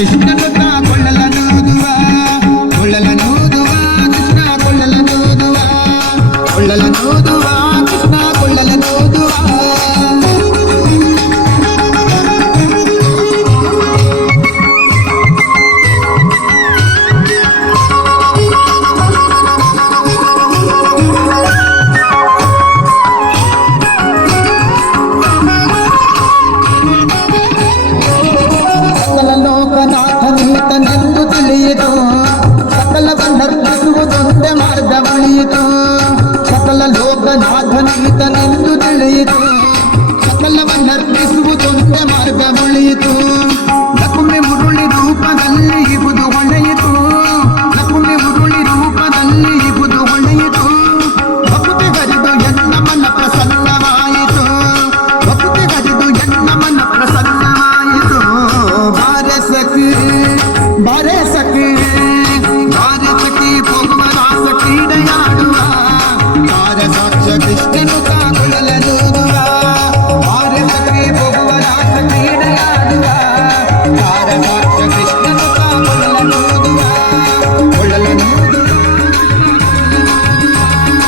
Krishna ಲೋಕನಾಥನೀತನೆಂದು ತಿಳಿಯಿತು ಸಕಲವನ್ನರ್ಪಿಸುವುದೊಂದೇ ಮಾರ್ಗ ಉಳಿಯಿತು ಲಕುಮಿ ಮುರುಳಿ ರೂಪದಲ್ಲಿ ಇಬುದು ಹೊಳೆಯಿತು ಲಕುಮಿ ಮುರುಳಿ ರೂಪದಲ್ಲಿ ಇಬುದು ಹೊಳೆಯಿತು ಭಕ್ತಿ ಹರಿದು ಎನ್ನ ಮನ ಪ್ರಸನ್ನವಾಯಿತು ಭಕ್ತಿ ಹರಿದು ಎನ್ನ ಮನ ಪ್ರಸನ್ನವಾಯಿತು ಬಾರೆ ಸಖಿ ಬಾರೆ I don't know.